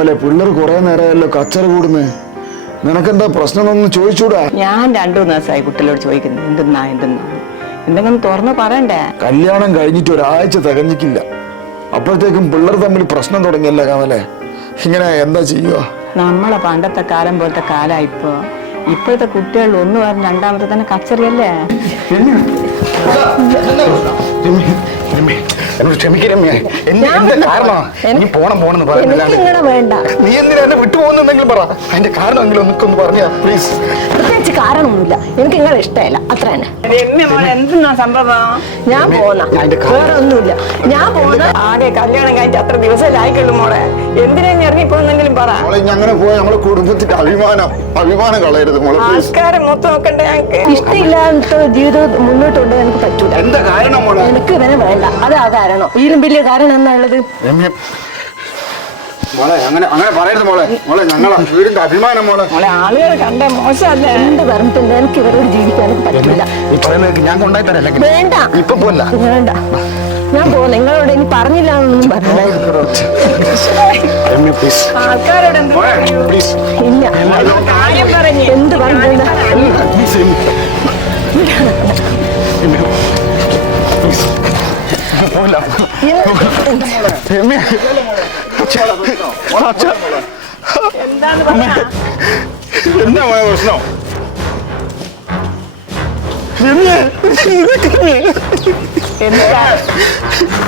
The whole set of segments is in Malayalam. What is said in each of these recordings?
കമലെ പിള്ളേർ കുറെ നേരമല്ലോ കച്ചറ കൂടുന്നേ. നിനക്കെന്താ പ്രശ്നം എന്നൊന്ന് ചോദിച്ചൂടാ? ഞാൻ രണ്ടു മൂന്ന് ദിവസമായി കുട്ടികളോട് ചോദിക്കുന്നു എന്തെന്നാ എന്തെന്നാ? എന്തെങ്കിലും തുറന്നു പറയണ്ടേ? കല്യാണം കഴിഞ്ഞിട്ട് ഒരാഴ്ച തികഞ്ഞിക്കില്ല അപ്പോഴത്തേക്കും പിള്ളേർ തമ്മിൽ പ്രശ്നം തുടങ്ങിയല്ലേ കമലെ? ഇങ്ങനെ എന്താ ചെയ്യുക? നമ്മളെ പണ്ടത്തെ കാലം പോലത്തെ കാലാ ഇപ്പോ. ഇപ്പോഴത്തെ കുട്ടികൾ ഒന്ന് പറഞ്ഞ് രണ്ടാമത്തെ തന്നെ കച്ചറിയല്ലേ? പോണം പോണെന്ന് പറയുന്നത് വേണ്ട. നീ എന്തിനാ എന്നെ വിട്ടുപോകുന്നെങ്കിലും പറ. അതിന്റെ കാരണമെങ്കിലും ഒന്നൊന്ന് പറഞ്ഞാ പ്ലീസ് പ്രത്യേകിച്ച് കാരണമൊന്നുമില്ല. എനിക്ക് നിങ്ങളെ ഇഷ്ടമല്ല. അത്ര തന്നെ. ഞാൻ പോന്ന. വേറെ ഒന്നുമില്ല. ഞാൻ പോകുന്ന ആടെ കല്യാണം കഴിച്ച് അത്ര ദിവസമായിക്കുള്ളൂ മോളെ. എന്തിനാ ഇറങ്ങിപ്പോന്നെങ്കിലും പറ. അങ്ങനെ നമ്മളെ കുടുംബത്തിന്റെ അഭിമാനം. അഭിമാനം കളയരുത് മോളെ ആൾക്കാരെ മൊത്തം നോക്കണ്ടേ ഞങ്ങക്ക്. ഇഷ്ടമില്ലാത്ത ജീവിതം മുന്നോട്ട് കൊണ്ടുപോകാൻ എനിക്ക് പറ്റൂല. എന്താ കാരണം എനിക്ക് ഇവനെ വേണ്ട. അതാ കാരണം ഇതിലും വലിയ കാരണം എന്നുള്ളത് മോളെ അങ്ങനെ അങ്ങനെ പറയരുത് മോളെ. മോളെ ഞങ്ങളാ വീടിന്റെ അഭിമാനം മോളെ. മോളെ ആളുകൾ കണ്ട മോശമല്ലേ? എന്ത് പറഞ്ഞിട്ടുണ്ട് എനിക്ക് ഇവരോട് ജീവിക്കാൻ എനിക്ക് പറ്റൂല ഈ പറയുന്നത് ഞാൻ കൊണ്ടായി തരാം വേണ്ട. ഇപ്പൊ പോല്ല വേണ്ട. ഞാൻ പോ നിങ്ങളോട് ഇനി പറഞ്ഞില്ല എന്നൊന്നും പറഞ്ഞില്ല. എന്ത് ഇല്ല. കാര്യം പറഞ്ഞ്. പോല എന്താ മോളെ പ്രശ്നം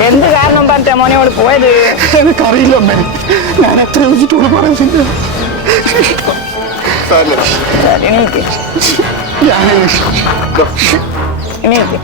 എന്ത് കാരണം പറഞ്ഞ മോനോട് പോയത് എനിക്കറിയില്ല അമ്മേ ഞാൻ എത്ര വിളിച്ചിട്ടോട് പറയുന്നില്ല ഞാൻ എണീക്ക്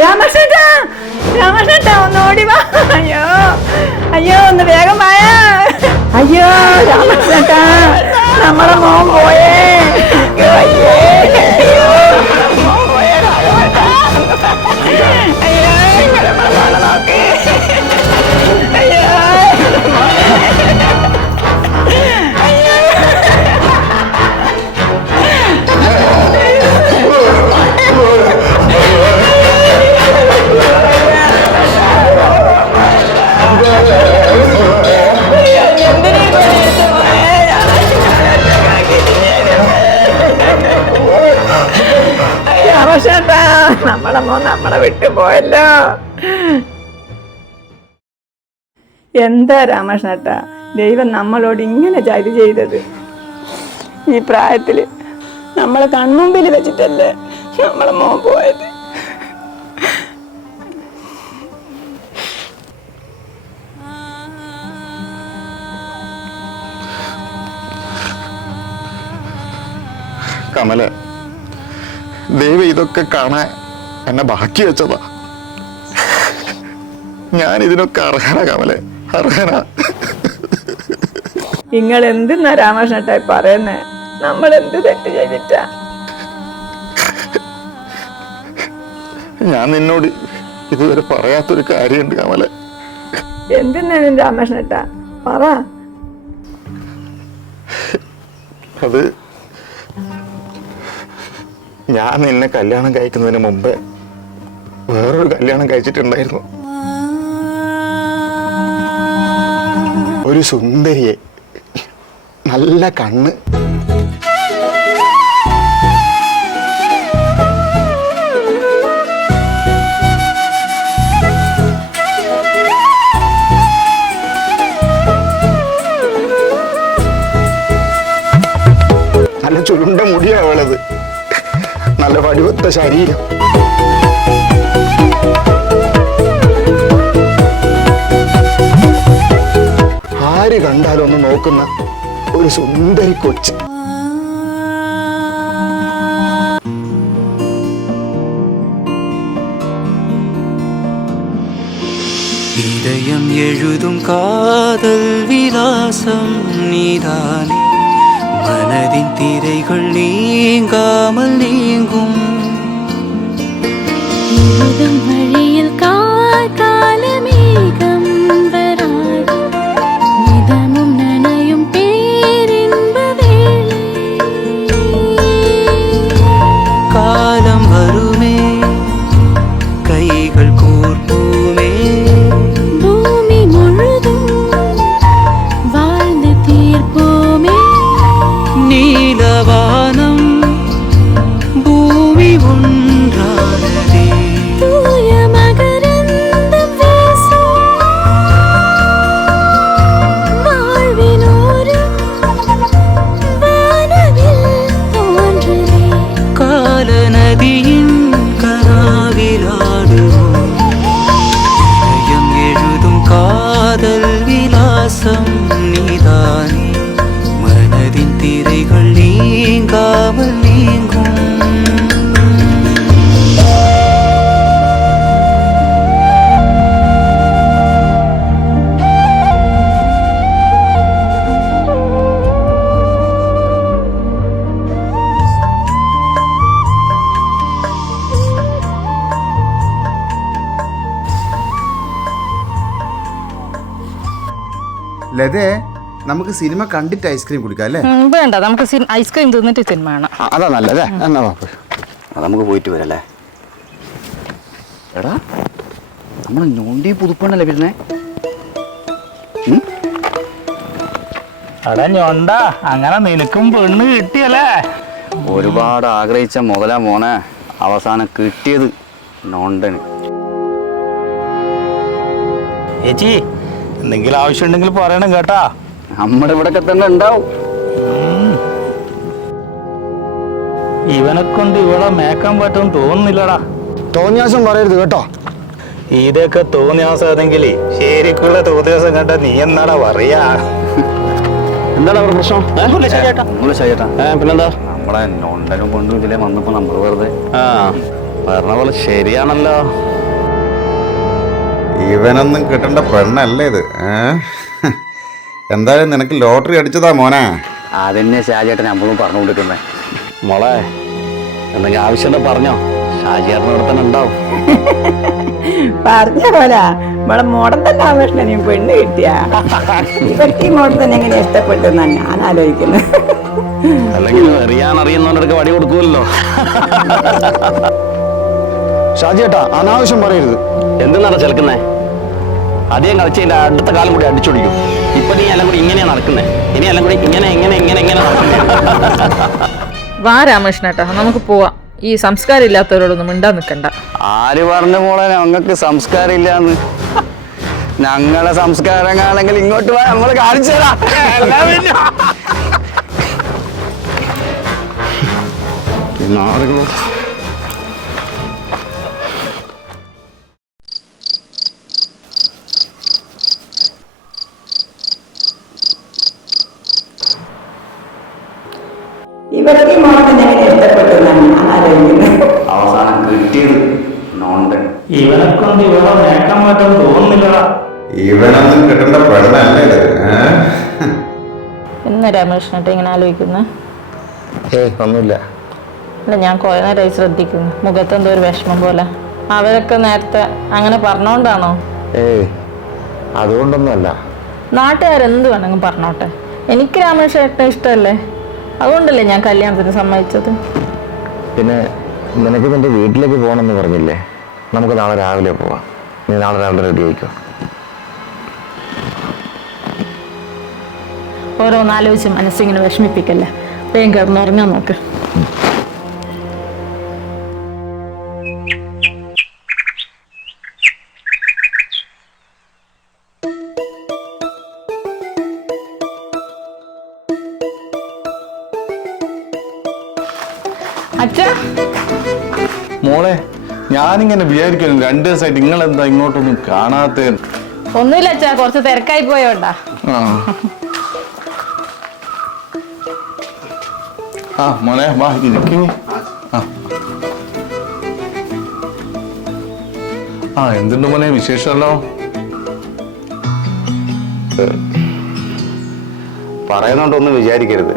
രാമകൃഷ്ണേട്ടാ രാമകൃഷ്ണേട്ടാ ഒന്ന് ഓടി വാ. അയ്യോ അയ്യോ ഒന്ന് വേഗം വായ അയ്യോ രാമകൃഷ്ണേട്ടാ നമ്മളെ മോൻ പോയേ. അയ്യോ, നമ്മളെ നമ്മളെ വിട്ടു പോയല്ലോ. എന്താ രാമകൃഷ്ണേട്ടാ? ദൈവം നമ്മളോട് ഇങ്ങനെ ചതി ചെയ്തത്. ഈ പ്രായത്തിൽ നമ്മളെ കൺമുമ്പിൽ വെച്ചിട്ടല്ലേ നമ്മളെ മോൻ പോയത്. കമല ദൈവം ഇതൊക്കെ കാണാൻ എന്നെ ബാക്കി വെച്ചതാ. ഞാൻ ഇതിനൊക്കെ അർഹന കമലെ അർഹന. നിങ്ങൾ എന്തിന്നാ രാമകൃഷ്ണ പറയുന്നേ? നമ്മൾ എന്ത് തെറ്റ് ചെയ്തിട്ടാ? ഞാൻ നിന്നോട് ഇതുവരെ പറയാത്തൊരു കാര്യമുണ്ട് കമലെ. എന്തിനാണ് രാമകൃഷ്ണ പറ. അത് ഞാൻ നിന്നെ കല്യാണം കഴിക്കുന്നതിന് മുമ്പേ വേറൊരു കല്യാണം കഴിച്ചിട്ടുണ്ടായിരുന്നു. ഒരു സുന്ദരിയെ. നല്ല കണ്ണ്. കറുത്ത ശരീരം. ആര് കണ്ടാലും ഒന്ന് നോക്കുന്ന ഒരു സുന്ദരി കൊച്ച്. ഹൃദയം എഴുതും കാതൽ വിലാസം നീതാനേ. മനതിൻ തിരകൾ നീങ്കാமல் നീങ്ങും. 你的来 ലതേ നമുക്ക് സിനിമ കണ്ടിട്ട് ഐസ്ക്രീം കുടിക്കാം അല്ലേ? ഉം, വേണ്ട. നമുക്ക് സിൻ- ഐസ്ക്രീം തിന്നിട്ട് സിനിമ കാണാം. അതാ നല്ലതേ. എന്നാ വാ പോയി. നമുക്ക് പോയിട്ട് വരല്ലേ എടാ നമ്മൾ ഞോണ്ടി പുതുപ്പണ്ണല്ലേ വരുന്നേ? എടാ ഞൊണ്ട. അങ്ങനെ നിനക്കും പെണ്ണ് കിട്ടിയല്ലേ? ഒരുപാട് ആഗ്രഹിച്ച മുതലാ മോനെ അവസാനം കിട്ടിയത് നോണ്ടന് ചേച്ചി എന്തെങ്കിലും ആവശ്യമുണ്ടെങ്കിൽ പറയണം കേട്ടാ. നമ്മുടെ ഇവിടൊക്കെ തന്നെ ഉണ്ടാവും. ഇവനെ കൊണ്ട് ഇവളെ മേക്കാൻ പറ്റും തോന്നുന്നില്ലടാ. തോന്നിയാസം പറയരുത് കേട്ടോ. ഇതൊക്കെ തോന്നിയാസെങ്കിൽ ശരിക്കുള്ള തോന്നിയാസം കണ്ട നീ എന്നാടാ പറയാ? എന്താണ് അവരുടെ പ്രശ്നം? പിന്നെന്താ? നമ്മളെ നോണ്ടനും കൊണ്ടും ഇതിലെ വന്നപ്പോ നമ്മൾ വെറുതെ. ആ. പറഞ്ഞ പോലെ ശരിയാണല്ലോ. ഇവനൊന്നും കിട്ടേണ്ട പെണ്ണല്ലേ ഇത്? എന്തായാലും നിനക്ക് ലോട്ടറി അടിച്ചതാ മോനെ. അതന്നെ ഷാജിയേട്ടൻ നമ്മളും പറഞ്ഞുകൊണ്ടിരിക്കുന്നേ മോളെ എന്തെങ്കിലും ആവശ്യമുണ്ടോ പറഞ്ഞോ? ഷാജിയേട്ടൻ ഇവിടെ തന്നെ ഉണ്ടാവും. പറഞ്ഞ പോലെ. നമ്മളെ മോടൻ തന്നെ ആവേശം പെണ്ണ് കിട്ടിയ. ഇവർക്ക് ഈ മോടൻ തന്നെ എങ്ങനെ ഇഷ്ടപ്പെട്ടു എന്നാണ് ഞാൻ ആലോചിക്കുന്നത് അല്ലെങ്കിൽ അറിയാൻ അറിയുന്നവരുടെ വടി കൊടുക്കുമല്ലോ. ഷാജിയേട്ടാ അനാവശ്യം പറയരുത്. എന്തിനാണ് ചെലുക്കുന്നേ? അധികം കളിച്ചതിന്റെ അടുത്ത കാലം കൂടി അടിച്ചൊടിക്കും. ഇപ്പൊ നീ എല്ലാം കൂടി ഇങ്ങനെയാ നടക്കുന്നേ. ഇനി എല്ലാം കൂടി ഇങ്ങനെ ഇങ്ങനെ ഇങ്ങനെ ഇങ്ങനെ വാ രാമകൃഷ്ണേട്ടാ നമുക്ക് പോവാം. ഈ സംസ്കാരം ഇല്ലാത്തവരോടൊന്നും മിണ്ടാ നിൽക്കണ്ട ആര് പറഞ്ഞ മോളെ ഞങ്ങൾക്ക് സംസ്കാരം ഇല്ലാന്ന് ഞങ്ങളെ സംസ്കാരം കാണെങ്കിൽ ഇങ്ങോട്ട് വാ നമ്മൾ കാണിച്ചു തരാം. പിന്നെ. ഇവനെ കൊണ്ട് ഇവളെ മേക്കാൻ പറ്റും തോന്നുന്നില്ലടാ. ഇവനൊന്നും കിട്ടേണ്ട പെണ്ണല്ലേ ഇത്? എന്നാ രാമകൃഷ്ണേട്ട ഇങ്ങനെ ആലോചിക്കുന്നത് ഏയ് ഒന്നുമില്ല. അല്ല ഞാൻ കുറെ നേരമായി ശ്രദ്ധിക്കുന്നു. മുഖത്ത് എന്തോ ഒരു വിഷമം പോലെ. അവരൊക്കെ നേരത്തെ അങ്ങനെ പറഞ്ഞോണ്ടാണോ? ഏയ് അതുകൊണ്ടൊന്നുമല്ല. നാട്ടുകാരെന്ത് വേണമെങ്കിൽ പറഞ്ഞോട്ടെ. എനിക്ക് രാമകൃഷ്ണേട്ടനെ ഇഷ്ടമല്ലേ? അതുകൊണ്ടല്ലേ ഞാൻ കല്യാണത്തിന് സമ്മതിച്ചത്. പിന്നെ നിനക്ക് നിന്റെ വീട്ടിലേക്ക് പോകണമെന്ന് പറഞ്ഞില്ലേ? നമുക്ക് നാളെ രാവിലെ പോവാം. നീ നാളെ രാവിലെ റെഡി ആയിക്കോ ഓരോന്നാലോചിച്ച് മനസ്സിങ്ങനെ വിഷമിപ്പിക്കല്ലേ? വേഗം കിടന്നുറങ്ങാൻ നോക്ക്. ഞാനിങ്ങനെ വിചാരിക്കുന്നു രണ്ട് ദിവസമായിട്ട് നിങ്ങൾ എന്താ ഇങ്ങോട്ടൊന്നും കാണാത്ത ഒന്നുമില്ല അച്ഛാ കുറച്ച് തിരക്കായി പോയോണ്ടാ. ആ. മോനെ വാ ഇരിക്കേ. ആ. ആ എന്തുണ്ട് മോനെ വിശേഷമല്ലോ? പറയുന്നോണ്ടൊന്നും വിചാരിക്കരുത്.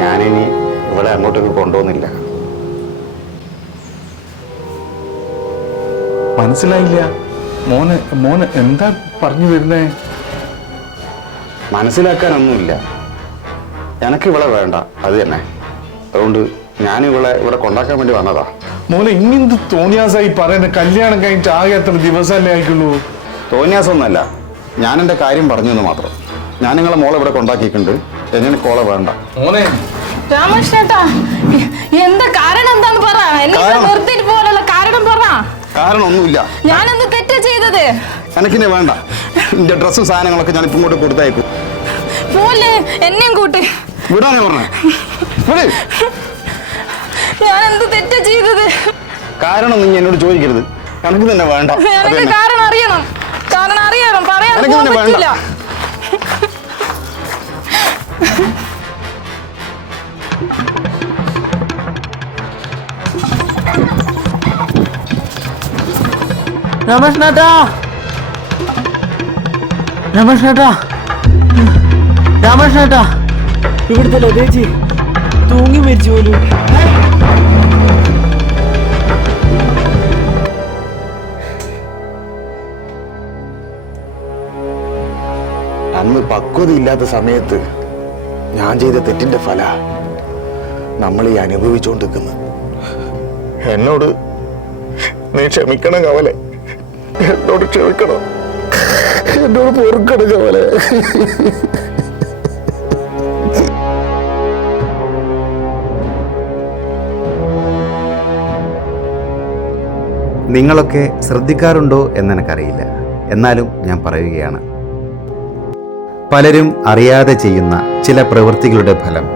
ഞാനിനി ഇവിടെ അങ്ങോട്ടേക്ക് കൊണ്ടുപോകുന്നില്ല. മനസ്സിലായില്ല. മോന് മോന് എന്താ പറഞ്ഞു വരുന്നേ? മനസ്സിലാക്കാനൊന്നുമില്ല. എനക്ക് ഇവിടെ വേണ്ട അത് തന്നെ. അതുകൊണ്ട് ഞാൻ ഇവിടെ ഇവിടെ കൊണ്ടാക്കാൻ വേണ്ടി വന്നതാ. മോനെ ഇങ്ങനെന്ത് തോന്നിയാസായി പറയുന്ന? കല്യാണം കഴിഞ്ഞിട്ട് ആകെ എത്ര ദിവസമല്ലേ ആയിക്കുള്ളൂ? തോന്നിയാസൊന്നുമല്ല. ഞാൻ എന്റെ കാര്യം പറഞ്ഞു എന്ന് മാത്രം. ഞാൻ നിങ്ങളെ മോളെ ഇവിടെ കൊണ്ടാക്കിയിട്ടുണ്ട്. എന്നെ കോളെ വേണ്ട. മോനെ രാമകൃഷ്ണേട്ടാ എന്താ കാരണം എന്താന്ന് പറ. എന്നെ ഇവിടെ കാരണം? കാരണം ഞാനൊന്ന് തെറ്റ ചെയ്തത്? എനിക്കിനെ വേണ്ട. എന്റെ ഡ്രസ്സും സാധനങ്ങളൊക്കെ ഞാൻ ഇപ്പം ഇങ്ങോട്ട് കൊടുത്തയക്കും. പോലെ എന്നെയും കൂട്ടി. വിടാനേ പറഞ്ഞേ. വിട്. ഞാൻ എന്ത് തെറ്റാ ചെയ്തത്? കാരണം നീ എന്നോട് ചോദിക്കരുത്. എനിക്ക് തന്നെ വേണ്ട. അത് എനിക്ക് തന്നെ. കാരണം അറിയണം. കാരണം അറിയണം. പറയാൻ എനിക്ക് നിന്നെ വേണ്ട. പറ്റില്ല രമേഷ്ണേട്ടാ രമേഷ്ണേട്ടാ രമേഷ്ണേട്ടാ ഇവിടുത്തെ ലതേജി തൂങ്ങി മരിച്ചു പോലും. അന്ന് പക്വതയില്ലാത്ത സമയത്ത് ഞാൻ ചെയ്ത തെറ്റിന്റെ ഫല നമ്മൾ ഈ അനുഭവിച്ചുകൊണ്ടിരിക്കുന്നത് എന്നോട് നീ ക്ഷമിക്കണം കവലെ. എന്നോട് ക്ഷമിക്കണം. എന്നോട് പൊറുക്കണം പോലെ. നിങ്ങളൊക്കെ ശ്രദ്ധിക്കാറുണ്ടോ എന്നെനിക്കറിയില്ല എന്നാലും ഞാൻ പറയുകയാണ്. പലരും അറിയാതെ ചെയ്യുന്ന ചില പ്രവൃത്തികളുടെ ഫലം.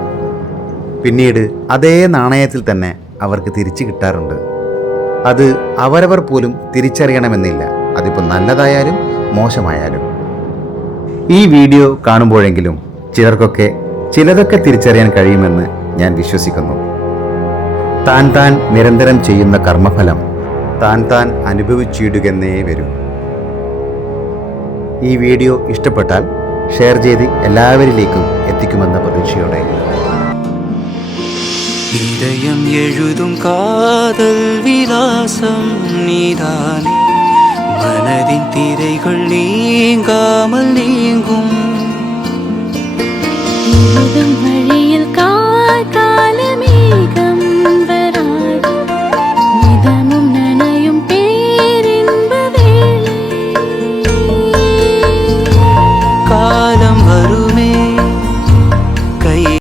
പിന്നീട് അതേ നാണയത്തിൽ തന്നെ അവർക്ക് തിരിച്ചു കിട്ടാറുണ്ട്. അത് അവരവർ പോലും തിരിച്ചറിയണമെന്നില്ല. അതിപ്പോൾ നല്ലതായാലും മോശമായാലും. ഈ വീഡിയോ കാണുമ്പോഴെങ്കിലും ചിലർക്കൊക്കെ ചിലതൊക്കെ തിരിച്ചറിയാൻ കഴിയുമെന്ന് ഞാൻ വിശ്വസിക്കുന്നു. താൻ താൻ നിരന്തരം ചെയ്യുന്ന കർമ്മഫലം താൻ താൻ അനുഭവിച്ചിടുകെന്നേ വരും. ഈ വീഡിയോ ഇഷ്ടപ്പെട്ടാൽ ഷെയർ ചെയ്ത് എല്ലാവരിലേക്കും എത്തിക്കുമെന്ന പ്രതീക്ഷയോടെ இதயம் எழுதும் காதல் விலாசம் நீதானே. மனதின் திரைகள் நீங்காமல் நீங்கும். வழியில்